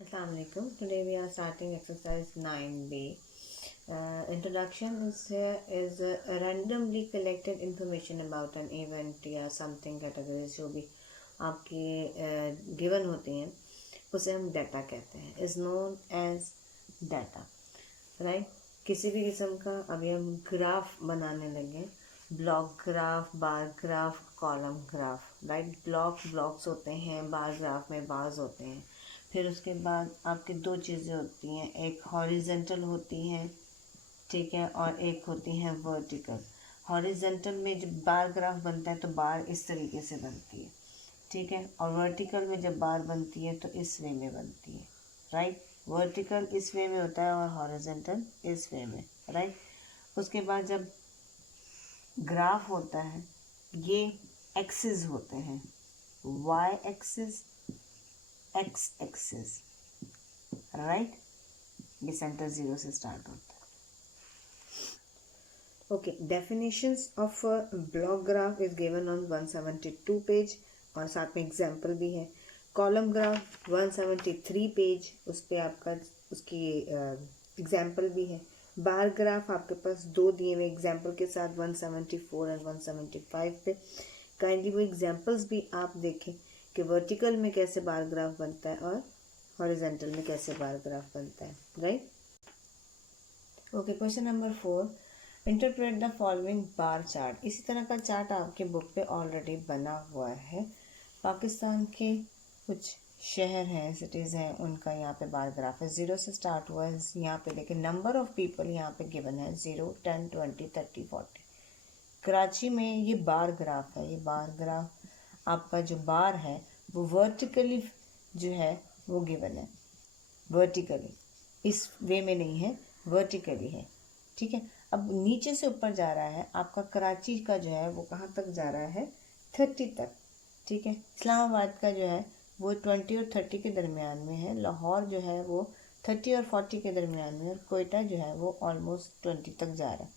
Assalamu alaikum. Today we are starting exercise 9b. Introduction is randomly collected information about an event या something categories जो भी आपकी given होती हैं उसे हम data कहते हैं. Is known as data, right? किसी भी किस्म का अभी हम ग्राफ बनाने लगे, block graph, bar graph, column graph, right? Blocks होते हैं, बार ग्राफ में बार्स होते हैं. फिर उसके बाद आपकी दो चीज़ें होती हैं, एक हॉरिजेंटल होती हैं, ठीक है, और एक होती है वर्टिकल. हॉरिजेंटल में जब बार ग्राफ बनता है तो बार इस तरीके से बनती है, ठीक है, और वर्टिकल में जब बार बनती है तो इस वे में बनती है, राइट? वर्टिकल इस वे में होता है और हॉरिजेंटल इस वे में, राइट? उसके बाद जब ग्राफ होता है, ये एक्सिस होते हैं, Y axis, X axis, right? ये सेंटर जीरो से स्टार्ट होता है. Okay, definitions of block graph is given on 172 page और साथ में एग्जाम्पल भी है. कॉलम ग्राफ 173 पेज, उस पर आपका उसकी एग्जाम्पल भी है. बार ग्राफ आपके पास दो दिए हुए एग्जाम्पल के साथ 174 एंड 175 पे. काइंडली वो एग्जाम्पल्स भी आप देखें कि वर्टिकल में कैसे बार ग्राफ बनता है और हॉरिजेंटल में कैसे बार ग्राफ बनता है, right? Okay, question number 4, interpret the following bar chart. इसी तरह का चार्ट आपके बुक पे ऑलरेडी बना हुआ है. पाकिस्तान के कुछ शहर हैं, सिटीज़ हैं, उनका यहाँ पे बार ग्राफ है. 0 से स्टार्ट हुआ है यहाँ पे, लेकिन नंबर ऑफ पीपल यहाँ पे गिवन है 0, 10, 20, 30, 40. कराची में ये बार ग्राफ है. ये बार ग्राफ आपका जो बार है वो वर्टिकली जो है वो गिवन है, वर्टिकली, इस वे में नहीं है, वर्टिकली है, ठीक है. अब नीचे से ऊपर जा रहा है आपका. कराची का जो है वो कहाँ तक जा रहा है? 30 तक, ठीक है. इस्लामाबाद का जो है वो 20 और 30 के दरमियान में है. लाहौर जो है वो 30 और 40 के दरमियान में है. और कोयटा जो है वो ऑलमोस्ट 20 तक जा रहा है,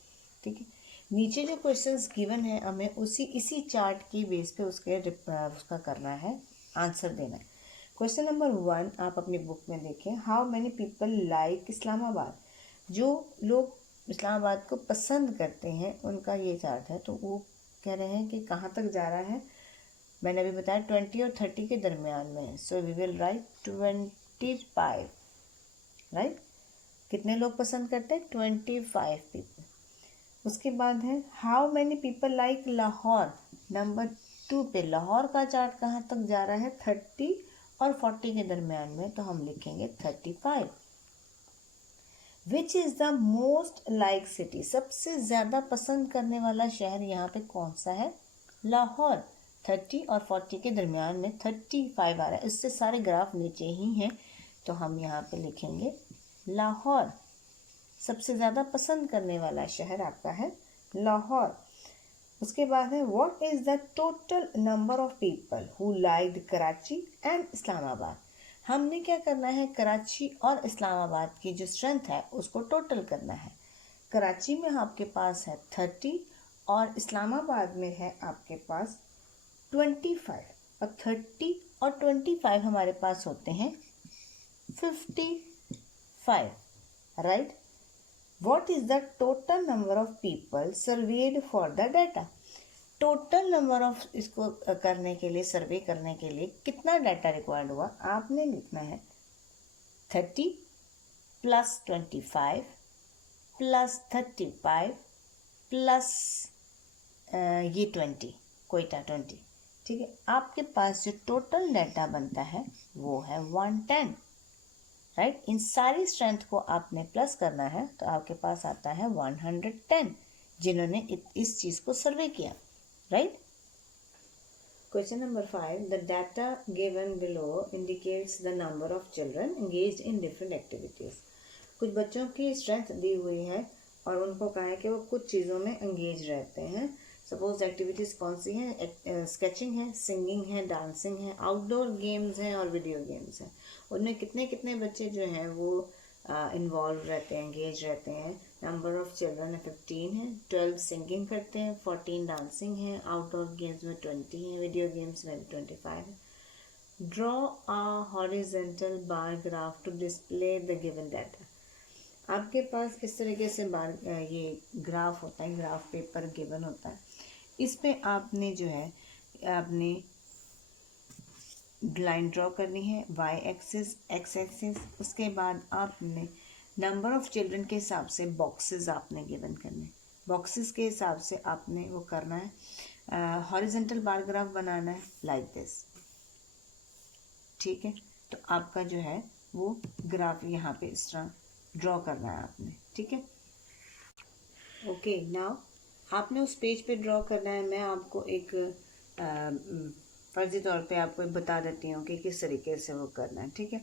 ठीक है. नीचे जो क्वेश्चंस गिवन है हमें इसी चार्ट की बेस पे उसका करना है, आंसर देना है. क्वेश्चन नंबर 1 आप अपनी बुक में देखें. How many people like Islamabad. जो लोग इस्लामाबाद को पसंद करते हैं उनका ये चार्ट है. तो वो कह रहे हैं कि कहाँ तक जा रहा है. मैंने अभी बताया 20 और 30 के दरमियान में. So we will write 25, right? कितने लोग पसंद करते हैं? 25 पीपल. उसके बाद है how many people like Lahore. Number 2 पे लाहौर का चार्ट कहाँ तक जा रहा है? 30 और 40 के दरमियान में. तो हम लिखेंगे 35. Which is the most like city. सबसे ज़्यादा पसंद करने वाला शहर यहाँ पे कौन सा है? लाहौर. 30 और 40 के दरमियान में 35 आ रहा है. इससे सारे ग्राफ नीचे ही हैं, तो हम यहाँ पे लिखेंगे लाहौर. सबसे ज़्यादा पसंद करने वाला शहर आपका है लाहौर. उसके बाद है what is the total number of people who liked Karachi and Islamabad. हमने क्या करना है? कराची और इस्लामाबाद की जो स्ट्रेंथ है उसको टोटल करना है. कराची में आपके पास है 30 और इस्लामाबाद में है आपके पास 25. और 30 और 25 हमारे पास होते हैं 55, right? What is the total number of people surveyed for the data? Total number of इसको करने के लिए, सर्वे करने के लिए कितना डाटा रिक्वायर्ड हुआ? आपने लिखना है 30 प्लस 25 प्लस 35 प्लस ये 20, कोयटा 20, ठीक है. आपके पास जो टोटल डाटा बनता है वो है 110, राइट? इन सारी स्ट्रेंथ को आपने प्लस करना है तो आपके पास आता है 110 जिन्होंने इस चीज़ को सर्वे किया, right? Question number 5, the data given below indicates the number of children engaged in different activities. कुछ बच्चों की स्ट्रेंथ दी हुई है और उनको कहा है कि वो कुछ चीज़ों में एंगेज रहते हैं. सपोज एक्टिविटीज़ कौन सी हैं? स्केचिंग है, सिंगिंग है, डांसिंग है, आउटडोर गेम्स हैं और वीडियो गेम्स हैं. उनमें कितने कितने बच्चे जो हैं वो इन्वॉल्व रहते हैं, एंगेज रहते हैं? नंबर ऑफ चिल्ड्रन 15 है, 12 सिंगिंग करते हैं, 14 डांसिंग है, आउटडोर गेम्स में 20 हैं, वीडियो गेम्स में 25 है. Draw a horizontal bar graph to display the given data. आपके पास इस तरीके से बार ये ग्राफ होता है, ग्राफ पेपर गिवन होता है। इस पे आपने जो है आपने लाइन ड्रॉ करनी है, वाई एक्सिस, एक्स एक्सिस। उसके बाद आपने नंबर ऑफ चिल्ड्रन के हिसाब से बॉक्सेस आपने गिवन करने, बॉक्सेस के हिसाब से आपने वो करना है। हॉरिजेंटल बार ग्राफ बनाना है लाइक दिस, ठीक है। तो आपका जो है वो ग्राफ यहाँ पे इस तरह ड्रॉ करना है आपने, ठीक है। ओके, नाउ आपने उस पेज पे ड्रॉ करना है। मैं आपको एक फर्जी तौर पे आपको बता देती हूँ कि किस तरीके से वो करना है, ठीक है।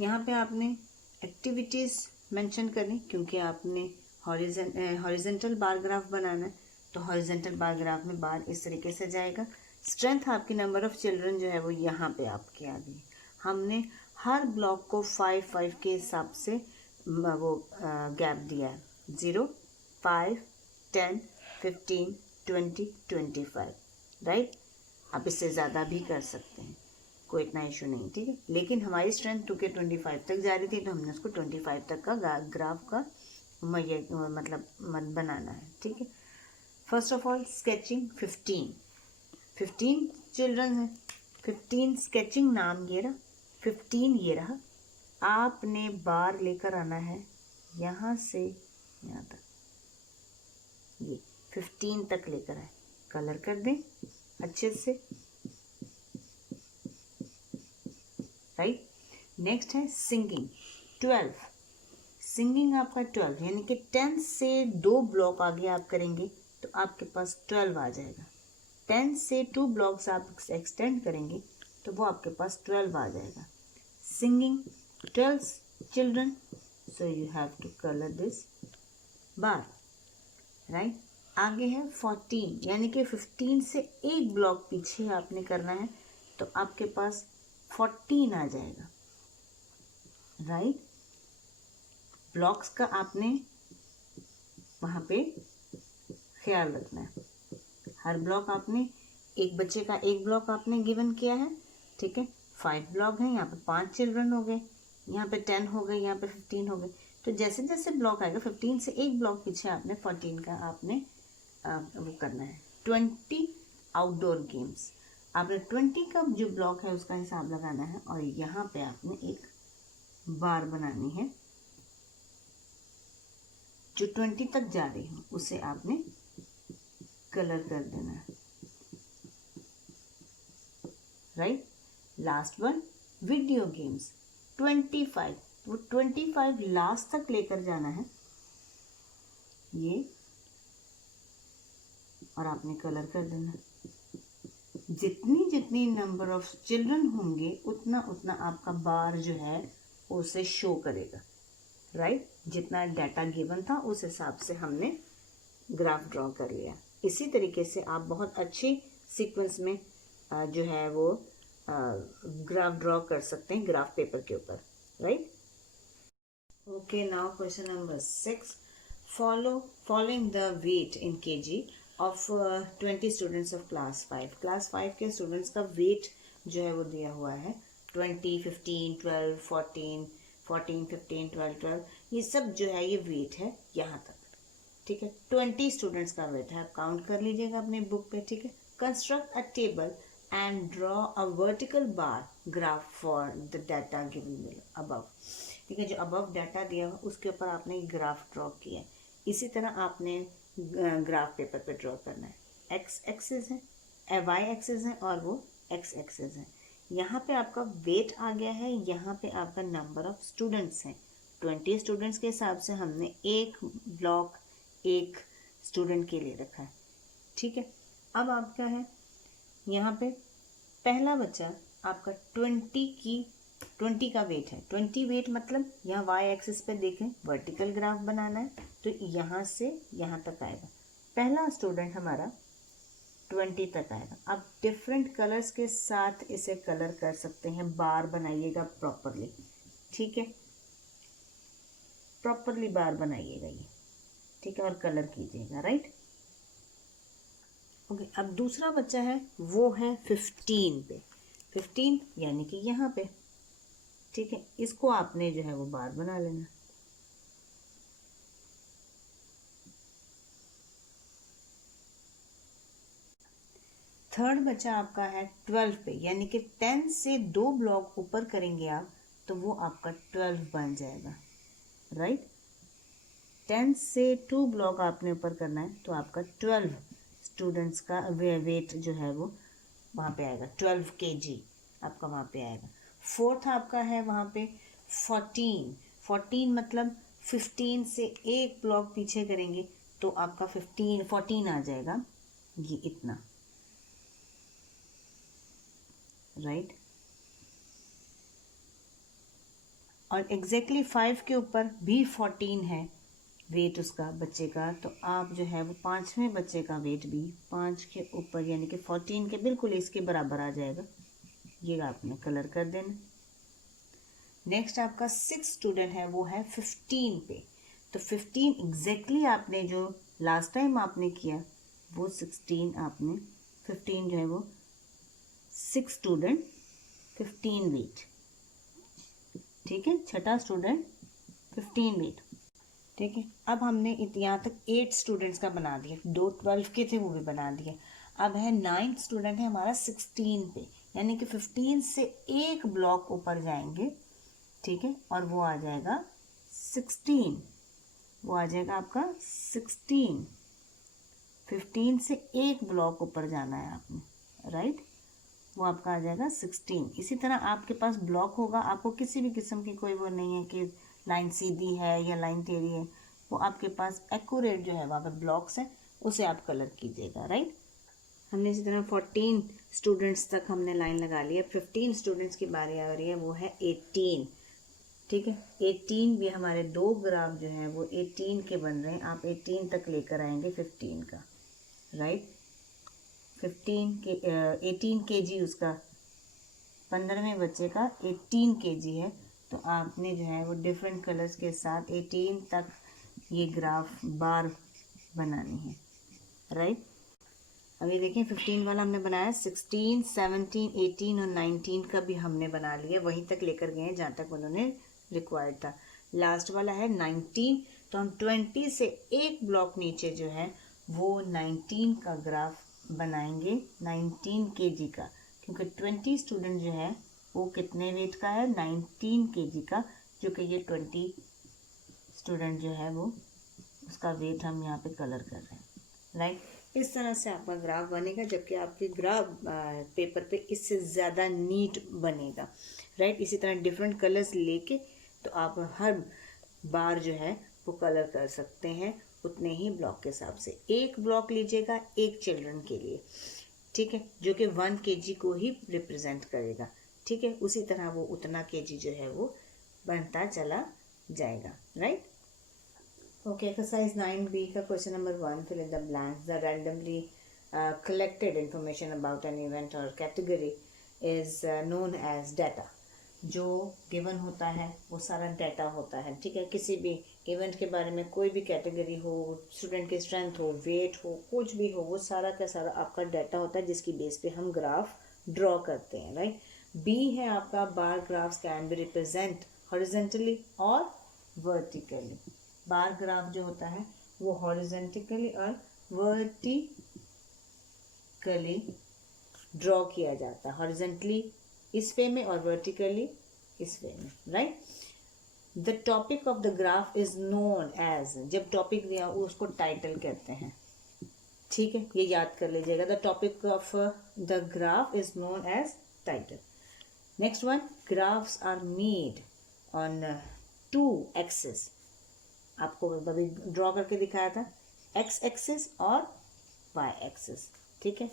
यहाँ पे आपने एक्टिविटीज़ मेंशन करनी, क्योंकि आपने हॉरिजेंटल बार ग्राफ बनाना है। तो हॉरिजेंटल बार ग्राफ में बार इस तरीके से जाएगा। स्ट्रेंथ आपकी नंबर ऑफ चिल्ड्रन जो है वो यहाँ पे आपके आ गई। हमने हर ब्लॉक को 5-5 के हिसाब से वो गैप दिया है, 0, 5, 10, 15, 20, 25, राइट। आप इससे ज़्यादा भी कर सकते हैं, कोई इतना इशू नहीं, ठीक है। लेकिन हमारी स्ट्रेंथ 2 के 25 तक जा रही थी, तो हमने उसको 25 तक का ग्राफ का मतलब बनाना है, ठीक है। First of all sketching 15 children है, 15 स्केचिंग नाम ये रहा, 15 ये रहा। आपने बार लेकर आना है यहाँ से यहाँ तक, ये 15 तक लेकर आए। कलर कर दें अच्छे से, राइट। नेक्स्ट है सिंगिंग 12, सिंगिंग आपका 12, यानी कि 10 से 2 ब्लॉक आगे आप करेंगे तो आपके पास 12 आ जाएगा। 10 से 2 ब्लॉक्स आप एक्सटेंड करेंगे तो वो आपके पास 12 आ जाएगा। Singing 12 children, so you have to colour this bar, right. आगे है 14, यानी कि 15 से एक ब्लॉक पीछे आपने करना है तो आपके पास 14 आ जाएगा, राइट। ब्लॉक्स का आपने वहाँ पे ख्याल रखना है। हर ब्लॉक आपने एक बच्चे का एक ब्लॉक आपने गिवन किया है, ठीक है। 5 ब्लॉक हैं, यहाँ पे 5 चिल्ड्रन हो गए, यहाँ पे 10 हो गए, यहाँ पे 15 हो गए। तो जैसे जैसे ब्लॉक आएगा 15 से एक ब्लॉक पीछे आपने 14 का आपने वो करना है। 20 आउटडोर गेम्स, आपने 20 का जो ब्लॉक है उसका हिसाब लगाना है और यहाँ पे आपने एक बार बनानी है जो 20 तक जा रही हो, उसे आपने कलर कर देना है, right. Last one video games 25, वो 25 लास्ट तक लेकर जाना है ये, और आपने कलर कर देना। जितनी जितनी नंबर ऑफ चिल्ड्रन होंगे उतना उतना आपका बार जो है उसे शो करेगा, राइट। जितना डाटा गिवन था उस हिसाब से हमने ग्राफ ड्रॉ कर लिया। इसी तरीके से आप बहुत अच्छे सीक्वेंस में जो है वो ग्राफ ड्रॉ कर सकते हैं ग्राफ पेपर के ऊपर, right. Okay, now question number 6, following the weight in KG of 20 students of class 5। Class 5 के स्टूडेंट्स का वेट जो है वो दिया हुआ है 20, 15, 12, 14, 14, 15, 12, 12, ये सब जो है ये वेट है यहाँ तक, ठीक है। 20 स्टूडेंट्स का वेट है, आप काउंट कर लीजिएगा अपने बुक पे, ठीक है। Construct a table and draw a vertical bar graph for the data given above, ठीक है। जो अबव डाटा दिया हुआ उसके ऊपर आपने ग्राफ ड्रॉ किया है। इसी तरह आपने ग्राफ पेपर पे ड्रॉ करना है। एक्स एक्सिस है, वाई एक्सिस है और वो एक्स एक्सिस है। यहाँ पे आपका वेट आ गया है, यहाँ पे आपका नंबर ऑफ स्टूडेंट्स हैं। 20 स्टूडेंट्स के हिसाब से हमने एक ब्लॉक एक स्टूडेंट के लिए रखा है, ठीक है। अब आपका है यहाँ पे पहला बच्चा आपका 20 का वेट है। 20 वेट मतलब यहाँ वाई एक्सिस पे देखें, वर्टिकल ग्राफ बनाना है तो यहाँ से यहाँ तक आएगा। पहला स्टूडेंट हमारा 20 तक आएगा। अब डिफरेंट कलर्स के साथ इसे कलर कर सकते हैं, बार बनाइएगा प्रॉपरली, ठीक है। प्रॉपरली बार बनाइएगा ये, ठीक है, और कलर कीजिएगा, राइट। ओके, अब दूसरा बच्चा है वो है 15 पे। 15 यानी कि यहाँ पे, ठीक है। इसको आपने जो है वो बार बना लेना। थर्ड बचा आपका है 12 पे, यानी कि 10 से 2 ब्लॉक ऊपर करेंगे आप तो वो आपका 12 बन जाएगा, राइट। 10 से 2 ब्लॉक आपने ऊपर करना है तो आपका 12 स्टूडेंट्स का वेट जो है वो वहाँ पे आएगा, 12 kg आपका वहाँ पे आएगा। फोर्थ आपका है वहाँ पे 14 मतलब 15 से एक ब्लॉक पीछे करेंगे तो आपका 14 आ जाएगा, ये इतना, राइट। और एग्जैक्टली 5 के ऊपर भी 14 है वेट उसका बच्चे का, तो आप जो है वो पांचवें बच्चे का वेट भी 5 के ऊपर यानी कि 14 के बिल्कुल इसके बराबर आ जाएगा, ये आपने कलर कर देना। नेक्स्ट आपका 6 स्टूडेंट है वो है 15 पे, तो 15 एग्जैक्टली आपने जो लास्ट टाइम आपने किया वो 16 आपने 15 जो है वो 6 स्टूडेंट 15 वेट, ठीक है। छठा स्टूडेंट 15 वेट, ठीक है। अब हमने यहाँ तक 8 स्टूडेंट्स का बना दिया, 2 12 के थे वो भी बना दिए। अब है 9th स्टूडेंट है हमारा 16 पे, यानी कि 15 से एक ब्लॉक ऊपर जाएंगे, ठीक है, और वो आ जाएगा 16, वो आ जाएगा आपका 16। 15 से एक ब्लॉक ऊपर जाना है आपने, राइट, वो आपका आ जाएगा 16। इसी तरह आपके पास ब्लॉक होगा, आपको किसी भी किस्म की कोई वो नहीं है कि लाइन सीधी है या लाइन टेढ़ी है, वो आपके पास एक्यूरेट जो है वहाँ पे ब्लॉक्स हैं, उसे आप कलर कीजिएगा, राइट। हमने इसी तरह 14 स्टूडेंट्स तक हमने लाइन लगा ली है। 15 स्टूडेंट्स की बारी आ रही है, वो है 18, ठीक है। 18 भी हमारे 2 ग्राफ जो हैं वो 18 के बन रहे हैं, आप 18 तक लेकर आएंगे 15 का, राइट। 18 kg उसका 15वें बच्चे का 18 kg है, तो आपने जो है वो डिफरेंट कलर्स के साथ 18 तक ये ग्राफ बार बनानी है, राइट। अभी देखिए 15 वाला हमने बनाया, 16, 17, 18 और 19 का भी हमने बना लिया, वहीं तक लेकर गए हैं जहाँ तक उन्होंने रिक्वायर्ड था। लास्ट वाला है 19, तो हम 20 से एक ब्लॉक नीचे जो है वो 19 का ग्राफ बनाएंगे, 19 kg का, क्योंकि 20 स्टूडेंट जो है वो कितने वेट का है, 19 kg का, जो कि ये 20 स्टूडेंट जो है वो उसका वेट हम यहाँ पे कलर कर रहे हैं, राइट। इस तरह से आपका ग्राफ बनेगा, जबकि आपके ग्राफ पेपर पे इससे ज़्यादा नीट बनेगा, राइट। इसी तरह डिफरेंट कलर्स लेके तो आप हर बार जो है वो कलर कर सकते हैं उतने ही ब्लॉक के हिसाब से। एक ब्लॉक लीजिएगा एक चिल्ड्रन के लिए, ठीक है, जो कि 1 kg को ही रिप्रेजेंट करेगा, ठीक है। उसी तरह वो उतना kg जो है वो बनता चला जाएगा, राइट। ओके, एक्सरसाइज 9B का question number 1, fill in the blanks. The randomly collected information about an event or category is known as data। जो गिवन होता है वो सारा डाटा होता है, ठीक है। किसी भी इवेंट के बारे में कोई भी कैटेगरी हो, स्टूडेंट की स्ट्रेंथ हो, वेट हो, कुछ भी हो, वो सारा का सारा आपका डाटा होता है जिसकी बेस पे हम ग्राफ ड्रॉ करते हैं, राइट। बी है आपका बार graphs can be represent horizontally और वर्टिकली। बार ग्राफ जो होता है वो हॉरिजॉन्टली और वर्टिकली ड्रॉ किया जाता है, हॉरिजॉन्टली इस वे में और वर्टिकली इस वे में, right. The topic of the graph is known as, जब टॉपिक दिया उसको टाइटल कहते हैं, ठीक है, ये याद कर लीजिएगा। The topic of the graph is known as title. Next one, graphs are made on 2 axis. आपको अभी ड्रॉ करके दिखाया था, एक्स एक्सिस और वाई एक्सिस, ठीक है।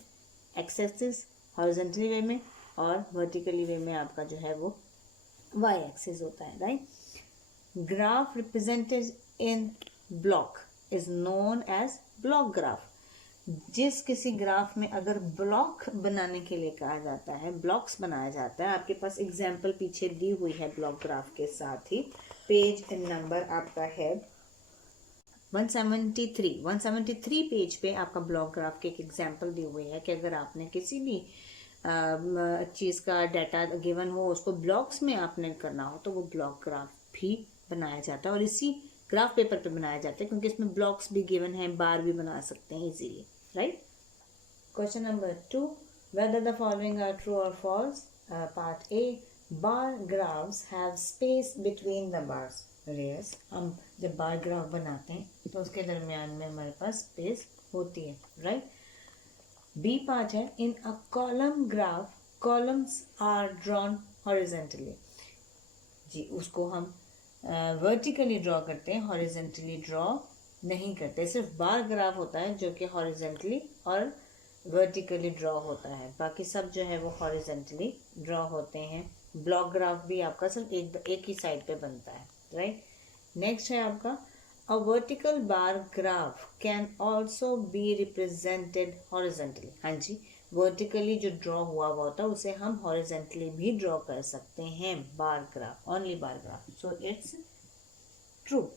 एक्स एक्सिस हॉरिजॉन्टली वे में और वर्टिकली वे में आपका जो है वो वाई एक्सिस होता है, right. Graph represented in block is known as block graph. जिस किसी ग्राफ में अगर ब्लॉक बनाने के लिए कहा जाता है, ब्लॉक्स बनाया जाता है, आपके पास एग्जाम्पल पीछे दी हुई है ब्लॉक ग्राफ के साथ ही, पेज नंबर आपका है 173 पेज पे आपका ब्लॉक ग्राफ के एक एग्जाम्पल दी हुई है कि अगर आपने किसी भी चीज़ का डाटा गिवन हो, उसको ब्लॉक्स में आपने करना हो, तो वो ब्लॉक ग्राफ भी बनाया जाता है और इसी ग्राफ पेपर पे बनाया जाता है, क्योंकि इसमें ब्लॉक्स भी गिवन है, बार भी बना सकते हैं easily, right. Question number 2, whether the following are true or false. Part A, bar graphs have space between the bars. Yes, हम जब बार ग्राफ बनाते हैं तो उसके दरमियान में हमारे पास स्पेस होती है, राइट। बी पार्ट है, in a column graph columns are drawn horizontally. जी, उसको हम वर्टिकली ड्रॉ करते हैं, हॉरिजेंटली ड्रॉ नहीं करते। सिर्फ बार ग्राफ होता है जो कि हॉरिजेंटली और वर्टिकली ड्रॉ होता है, बाकी सब जो है वो हॉरिजेंटली ड्रॉ होते हैं। ब्लॉक ग्राफ भी आपका सिर्फ एक ही साइड पे बनता है, राइट। नेक्स्ट है आपका, a vertical bar graph can also be represented horizontally. हाँ जी, वर्टिकली जो ड्रॉ हुआ होता है उसे हम हॉरिजेंटली भी ड्रॉ कर सकते हैं, bar graph, only bar graph, so it's true.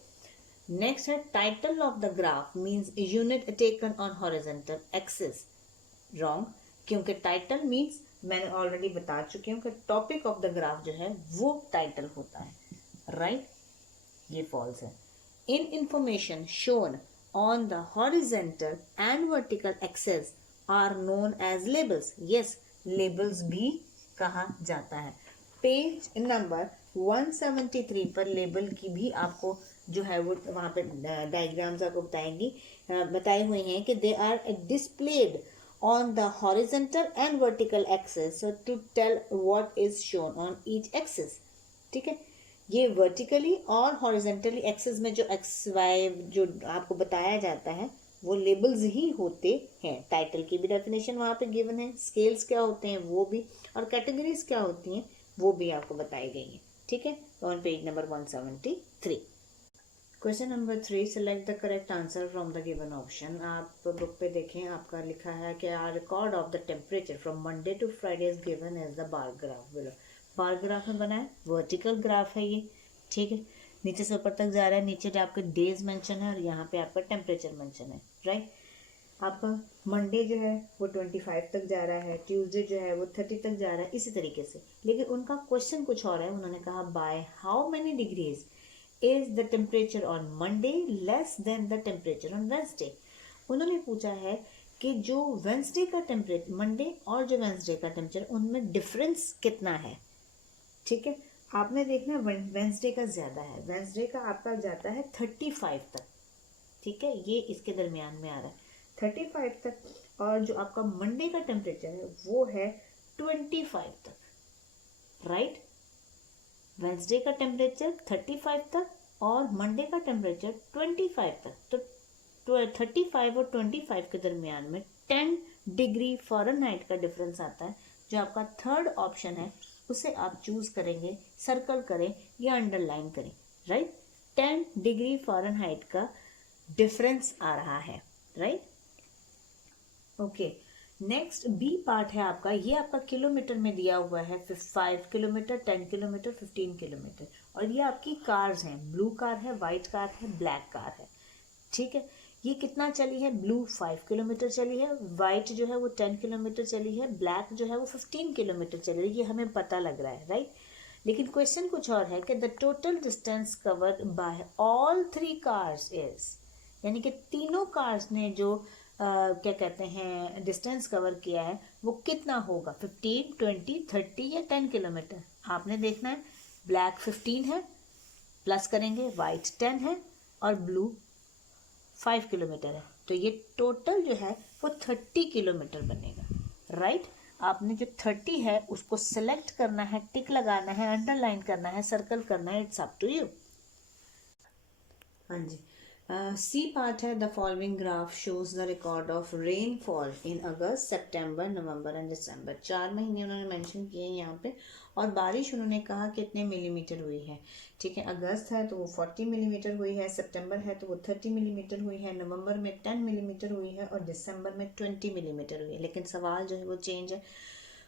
Next है, title of the graph means unit taken on horizontal axis. Wrong, क्योंकि टाइटल मीन्स, मैंने ऑलरेडी बता चुकी हूँ कि टॉपिक ऑफ द ग्राफ जो है वो टाइटल होता है, राइट। ये फॉल्स है। In information shown on the horizontal and vertical axes are known as labels. Yes, labels भी कहा जाता है। पेज नंबर 173 पर लेबल की भी आपको जो है वो वहाँ पे डायग्राम्स आपको बताए हुए हैं कि they are displayed on the horizontal and vertical axis, so to tell what is shown on each axis. ठीक है, ये vertically और horizontally axis में जो x y जो आपको बताया जाता है वो labels ही होते हैं। टाइटल की भी डेफिनेशन वहाँ पे गिवन है, स्केल्स क्या होते हैं वो भी, और कैटेगरीज क्या होती हैं वो भी आपको बताई गई है, ठीक है। On page number 173। Question number 3, select the correct answer from the given option. आप बुक पे देखें, आपका लिखा है कि our record of the temperature from Monday to Friday is given as the bar graph below. Bar graph में बना है, वर्टिकल ग्राफ है ये, ठीक है। नीचे से ऊपर तक जा रहा है, नीचे जो आपके डेज मेंशन है और यहाँ पे आपका टेम्परेचर मेंशन है, राइट। आपका मंडे जो है वो 25 तक जा रहा है, ट्यूसडे जो है वो 30 तक जा रहा है, इसी तरीके से। लेकिन उनका क्वेश्चन कुछ और है, उन्होंने कहा by how many degrees is the temperature on Monday less than the temperature on Wednesday। उन्होंने पूछा है कि जो वेंसडे का टेम्परेचर, मंडे और जो वेंसडे का टेम्परेचर, उनमें डिफरेंस कितना है, ठीक है। आपने देखना वेंसडे का ज़्यादा है, वेंसडे का आपका जाता है 35 तक, ठीक है, ये इसके दरमियान में आ रहा है 35 तक, और जो आपका मंडे का टेम्परेचर है वो है 25 तक, राइट। वेंसडे का टेम्परेचर 35 तक और मंडे का टेम्परेचर 25 तक, तो 35 और 25 के दरमियान में 10 डिग्री फ़ारेनहाइट का डिफरेंस आता है। जो आपका थर्ड ऑप्शन है उसे आप चूज करेंगे, सर्कल करें या अंडरलाइन करें, राइट। 10 डिग्री फ़ारेनहाइट का डिफरेंस आ रहा है, right, okay. Next B part है आपका, ये आपका किलोमीटर में दिया हुआ है, 5 किलोमीटर, 10 किलोमीटर, 15 किलोमीटर, और ये आपकी कार्स हैं, ब्लू कार है, वाइट कार है, ब्लैक कार है, ठीक है। ये कितना चली है, ब्लू 5 किलोमीटर चली है, वाइट जो है वो 10 किलोमीटर चली है, ब्लैक जो है वो 15 किलोमीटर चली है, ये हमें पता लग रहा है, राइट। लेकिन क्वेश्चन कुछ और है कि the total distance covered by all 3 cars is, यानी कि तीनों कार्स ने जो क्या कहते हैं डिस्टेंस कवर किया है वो कितना होगा, 15, 20, 30 या 10 किलोमीटर। आपने देखना है, ब्लैक 15 है, प्लस करेंगे, वाइट 10 है और ब्लू 5 किलोमीटर है, तो ये टोटल जो है वो 30 किलोमीटर बनेगा, राइट। आपने जो 30 है उसको सिलेक्ट करना है, टिक लगाना है, अंडरलाइन करना है, सर्कल करना है, इट्स अप टू यू। हाँ जी, सी पार्ट है, the following graph shows the record of rainfall in August, September, November and December. 4 महीने उन्होंने मेंशन किए हैं यहाँ पे, और बारिश उन्होंने कहा कितने मिलीमीटर हुई है, ठीक है। अगस्त है तो वो 40 मिलीमीटर हुई है, सितंबर है तो वो 30 मिलीमीटर हुई है, नवंबर में 10 मिलीमीटर हुई है और दिसंबर में 20 मिलीमीटर हुई है। लेकिन सवाल जो है वो चेंज है,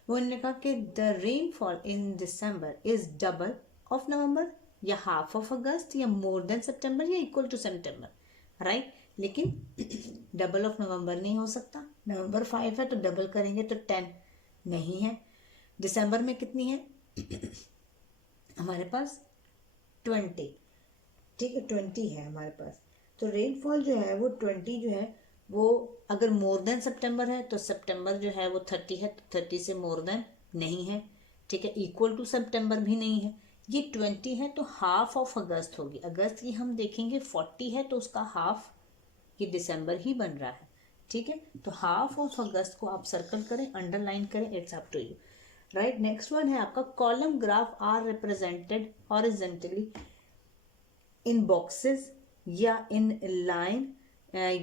वो उन्होंने कहा कि the rainfall in December is double of November, या हाफ ऑफ अगस्त, या मोर देन सितंबर, या इक्वल टू सितंबर, राइट। लेकिन डबल ऑफ नवंबर नहीं हो सकता, नवंबर 5 है तो डबल करेंगे तो 10, नहीं है। दिसंबर में कितनी है हमारे पास 20, ठीक है 20 है हमारे पास। तो रेनफॉल जो है वो 20 जो है वो अगर मोर देन सितंबर है तो सितंबर जो है वो 30 है, तो 30 से मोर देन नहीं है, ठीक है। इक्वल टू सितंबर भी नहीं है। ये 20 है तो हाफ ऑफ अगस्त होगी। अगस्त की हम देखेंगे 40 है तो उसका हाफ ये दिसंबर ही बन रहा है, ठीक है। तो हाफ ऑफ अगस्त को आप सर्कल करें, अंडरलाइन करें, it's up to you, right. Next one है आपका column graph are represented horizontally in boxes या इन लाइन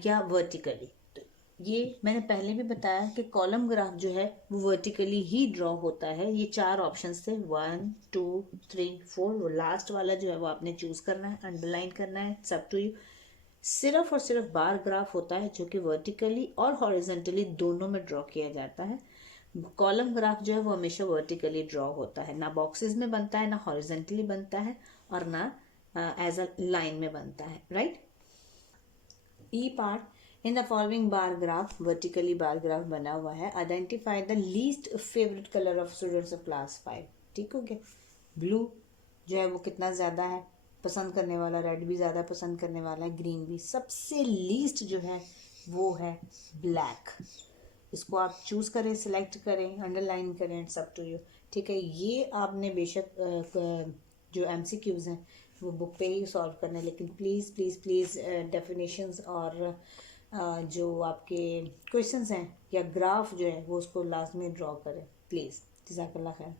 या वर्टिकली। तो ये मैंने पहले भी बताया कि कॉलम ग्राफ जो है वो वर्टिकली ही ड्रॉ होता है। ये 4 ऑप्शंस थे 1 2 3 4, वो लास्ट वाला जो है वो आपने चूज करना है, अंडरलाइन करना है, सब टू यू। सिर्फ और सिर्फ बार ग्राफ होता है जो कि वर्टिकली और हॉरिजेंटली दोनों में ड्रॉ किया जाता है। कॉलम ग्राफ जो है वो हमेशा वर्टिकली ड्रॉ होता है, ना बॉक्सेस में बनता है, ना हॉरिजेंटली बनता है, और ना एज अ लाइन में बनता है, right. E part in the following bar graph, vertically bar graph बना हुआ है। Identify the least favourite colour of students of class 5, ठीक हो गया। ब्लू जो है वो कितना ज़्यादा है पसंद करने वाला, रेड भी ज़्यादा पसंद करने वाला है, ग्रीन भी। सबसे लीस्ट जो है वो है ब्लैक। इसको आप चूज़ करें, सिलेक्ट करें, अंडरलाइन करें, इट्स अप टू यू, ठीक है। ये आपने बेशक जो MCQs हैं वो बुक पे ही सॉल्व करना है, लेकिन प्लीज़ प्लीज़ प्लीज़ डेफिनेशंस और जो आपके क्वेश्चंस हैं या ग्राफ जो है वो उसको लाजमी ड्रॉ करें प्लीज़। जज़ाकल्लाह खैर।